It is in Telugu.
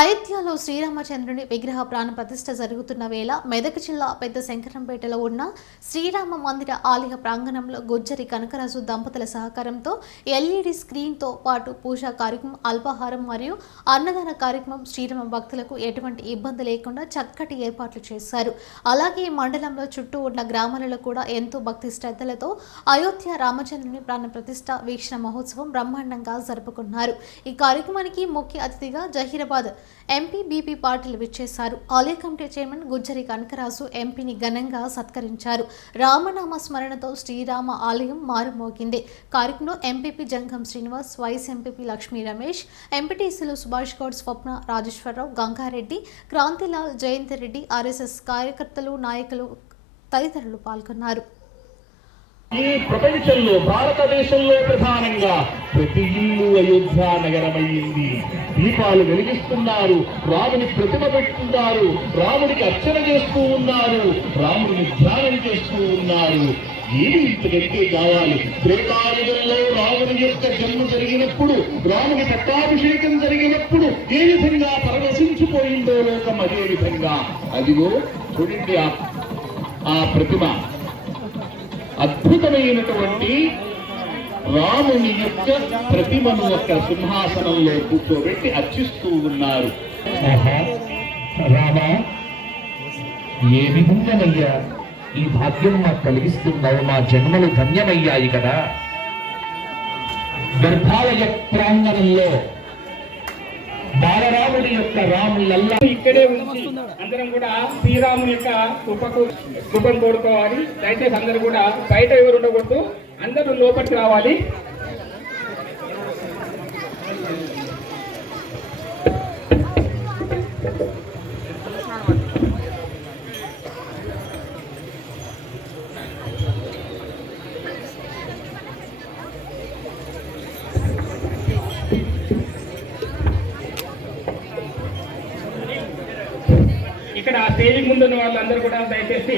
అయోధ్యలో శ్రీరామచంద్రుని విగ్రహ ప్రాణ ప్రతిష్ఠ జరుగుతున్న వేళ మెదక్ జిల్లా పెద్ద శంకరంపేటలో ఉన్న శ్రీరామ మందిర ఆలయ ప్రాంగణంలో గుజ్జరి కనకరాజు దంపతుల సహకారంతో ఎల్ఈడి స్క్రీన్తో పాటు పూజా కార్యక్రమం, అల్పాహారం మరియు అన్నదాన కార్యక్రమం శ్రీరామ భక్తులకు ఎటువంటి ఇబ్బంది లేకుండా చక్కటి ఏర్పాట్లు చేశారు. అలాగే మండలంలో చుట్టూ ఉన్న గ్రామాలలో కూడా ఎంతో భక్తి శ్రద్ధలతో అయోధ్య రామచంద్రుని ప్రాణ ప్రతిష్ఠ వీక్షణ మహోత్సవం బ్రహ్మాండంగా జరుపుకున్నారు. ఈ కార్యక్రమానికి ముఖ్య అతిథిగా జహీరాబాద్ ఎంపీ బీపీ పాటిల్ విచ్చేశారు. ఆలయ కమిటీ చైర్మన్ గుజ్జరి కనకరాజు ఎంపీని ఘనంగా సత్కరించారు. రామనామ స్మరణతో శ్రీరామ ఆలయం మారుమోగింది. కార్యక్రమంలో ఎంపీపీ జంగం శ్రీనివాస్, వైస్ ఎంపీపీ లక్ష్మీ రమేష్, ఎంపీటీసీలు సుభాష్ గౌడ్, స్వప్న, రాజేశ్వరరావు, గంగారెడ్డి, క్రాంతిలాల్, జయంతి రెడ్డి, ఆర్ఎస్ఎస్ కార్యకర్తలు, నాయకులు తదితరులు పాల్గొన్నారు. ఈ ప్రపంచంలో భారతదేశంలో ప్రధానంగా ప్రతి ఇల్లు అయోధ్య నగరమైంది. దీపాలు వెలిగిస్తున్నారు, రాముని ప్రతిమ పెట్టుతున్నారు, రాముడికి అర్చన చేస్తూ ఉన్నారు, రాముడిని ధ్యానం చేస్తూ ఉన్నారు. ఏమి ఇంతకంటే కావాలి? త్రేతాయుగంలో రాముని యొక్క జన్మ జరిగినప్పుడు, రాముని పట్టాభిషేకం జరిగినప్పుడు ఏ విధంగా పరవశించిపోయిందో లోకం, అదే విధంగా అదిగో చూడండి ఆ ప్రతిమ. అద్భుతమైనటువంటి రాముని యొక్క ప్రతిమను ఒక సింహాసనంలో కూర్చోబెట్టి అర్చిస్తూ ఉన్నారు. రామా, ఏ విధంగానయ్యా ఈ భాగ్యం మాకు కలిగిస్తున్నావు? మా జన్మలు ధన్యమయ్యాయి కదా. గర్భాలయ ప్రాంగణంలో బాలరాముడి యొక్క రాములల్లా ఇక్కడే ఉంచి అందరం కూడా శ్రీరాముని యొక్క కృపం కోరుకోవాలి. దయచేసి అందరూ కూడా బయట ఎవరు ఉండకూడదు, అందరూ లోపలికి రావాలి. ఇక్కడ స్టేజ్ ముందున్న వాళ్ళందరూ కూడా దయచేసి